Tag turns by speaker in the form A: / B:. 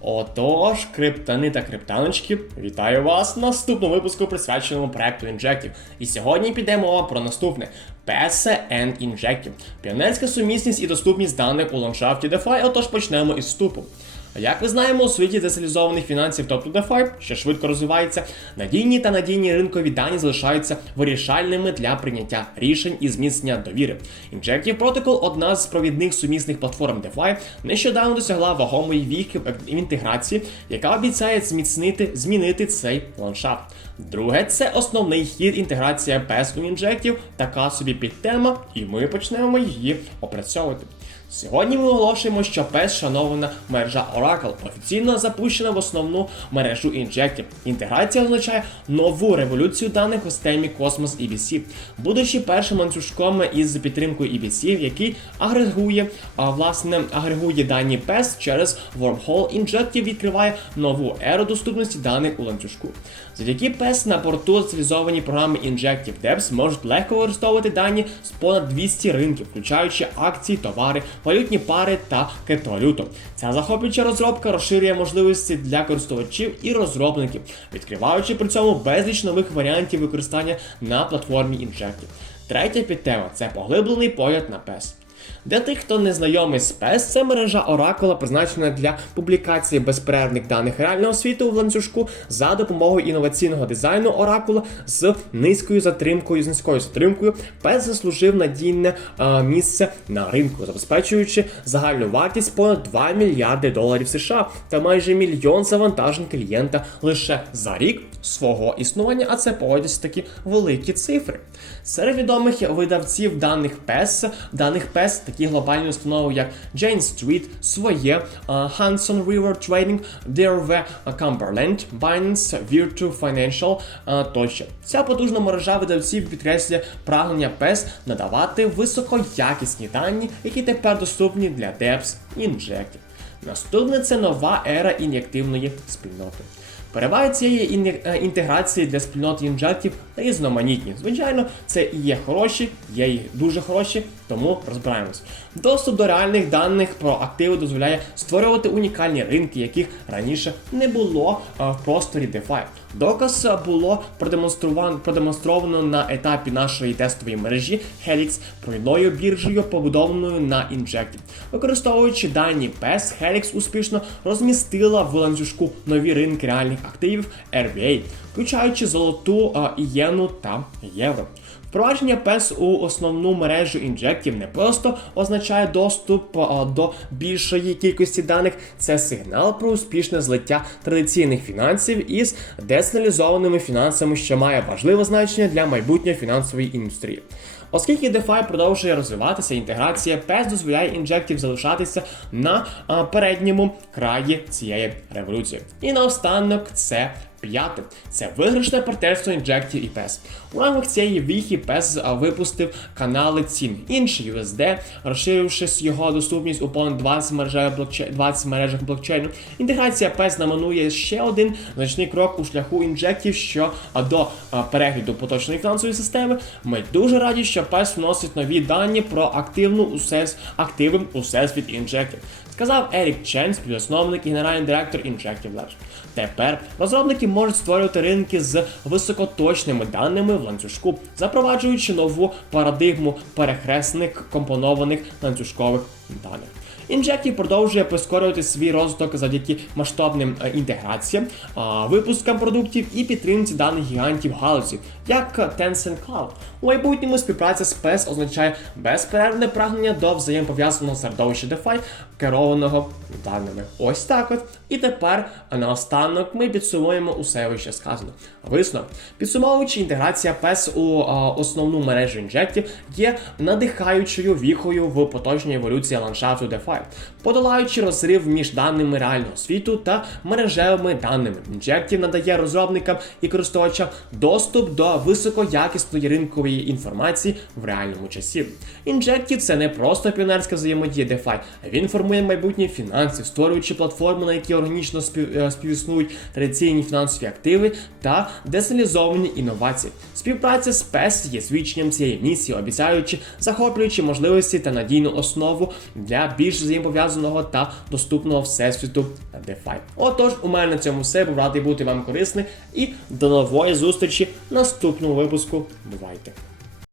A: Отож, криптани та криптаночки, вітаю вас в наступному випуску, присвяченому проекту інжектів. І сьогодні піде мова про наступне PSN інжектів. Піонерська сумісність і доступність даних у ландшафті DeFi, отож почнемо із вступу. Як ви знаємо, у світі децентралізованих фінансів, тобто DeFi, що швидко розвивається, надійні та надійні ринкові дані залишаються вирішальними для прийняття рішень і зміцнення довіри. Injective Protocol, одна з провідних сумісних платформ DeFi, нещодавно досягла вагомої віки в інтеграції, яка обіцяє зміцнити змінити цей ландшафт. Друге, це основний хід інтеграція у Injective, така собі підтема, і ми почнемо її опрацьовувати. Сьогодні ми оголошуємо, що PES шанована мережа Oracle офіційно запущена в основну мережу Injective. Інтеграція означає нову революцію даних у системі Cosmos EBC, будучи першим ланцюжком із підтримкою EBC, який агрегує а, власне агрегує дані PES через Wormhole Injective відкриває нову еру доступності даних у ланцюжку. Завдяки PES на борту спеціалізовані програми Injective Depths можуть легко використовувати дані з понад 200 ринків, включаючи акції, товари, валютні пари та криптовалюту. Ця захоплююча розробка розширює можливості для користувачів і розробників, відкриваючи при цьому безліч нових варіантів використання на платформі інжектів. Третя підтема це поглиблений погляд на PES. Для тих, хто не знайомий з PES, це мережа Oracle призначена для публікації безперервних даних реального світу в ланцюжку за допомогою інноваційного дизайну Oracle з низькою затримкою, з низькою затримкою. PES заслужив надійне а, місце на ринку, забезпечуючи загальну вартість понад 2 мільярди доларів США та майже мільйон завантажень клієнта лише за рік свого існування, а це погодяться такі великі цифри. Серед відомих видавців даних PES, даних PES, такі глобальні установи, як Jane Street, Своє, а, Hanson River Trading, DRV Cumberland, Binance, Virtu Financial а, тощо. Ця потужна мережа видавців підкреслює прагнення PES надавати високоякісні дані, які тепер доступні для Depths Injective. Наступне це нова ера ін'єктивної спільноти. Переваги цієї е, інтеграції для спільноти інжектів різноманітні. Звичайно, це і є хороші, є і дуже хороші, тому розбираємось. Доступ до реальних даних про активи дозволяє створювати унікальні ринки, яких раніше не було е, в просторі DeFi. Доказ було продемонстровано, на етапі нашої тестової мережі Helix провідною біржею, побудованою на Injective. Використовуючи дані PES, Helix успішно розмістила в ланцюжку нові ринки реальних активів RBA, включаючи золоту ієну та євро. Впровадження PES у основну мережу Injective не просто означає доступ до більшої кількості даних, це сигнал про успішне злиття традиційних фінансів із децентралізованими фінансами, що має важливе значення для майбутньої фінансової індустрії. Оскільки DeFi продовжує розвиватися, інтеграція PES дозволяє інжектів залишатися на передньому краї цієї революції. І наостанок це П'яте це виграшне партнерство Injective і PES. У рамках цієї віхи PES випустив канали цін інший USD, розширивши його доступність у понад 20 мережах, блокчей... 20 мережах блокчейну. Інтеграція PES знаменує ще один значний крок у шляху Injective, що до перегляду поточної фінансової системи. Ми дуже раді, що PES вносить нові дані про активну усес... активи у всесвіт Injective. Сказав Ерік Чен, співзасновник і генеральний директор Injective Labs. Тепер розробники можуть створювати ринки з високоточними даними в ланцюжку, запроваджуючи нову парадигму перехресних компонованих ланцюжкових даних. Injective продовжує прискорювати свій розвиток завдяки масштабним е, інтеграціям, випускам продуктів і підтримці даних гігантів галузі, як Tencent Cloud. У майбутньому співпраця з PES означає безперервне прагнення до взаємопов'язаного середовища DeFi, керованого даними. Ось так от. І тепер наостанок ми підсумуємо усе вище сказано. Висновок. Підсумовуючи, інтеграція PES у а, основну мережу Injective є надихаючою віхою в поточній еволюції ландшафту DeFi, подолаючи розрив між даними реального світу та мережевими даними. Injective надає розробникам і користувачам доступ до високоякісної ринкової інформації в реальному часі. Injective – це не просто піонерська взаємодія DeFi, він формує майбутнє фінансів, створюючи платформи, на які органічно е, співіснують традиційні фінансові активи та децентралізовані інновації. Співпраця з PES є свідченням цієї місії, обіцяючи захоплюючі можливості та надійну основу для більш більше взаємопов'язаного та доступного всесвіту DeFi. Отож, у мене на цьому все. Був радий бути вам корисний і до нової зустрічі в наступному випуску. Бувайте!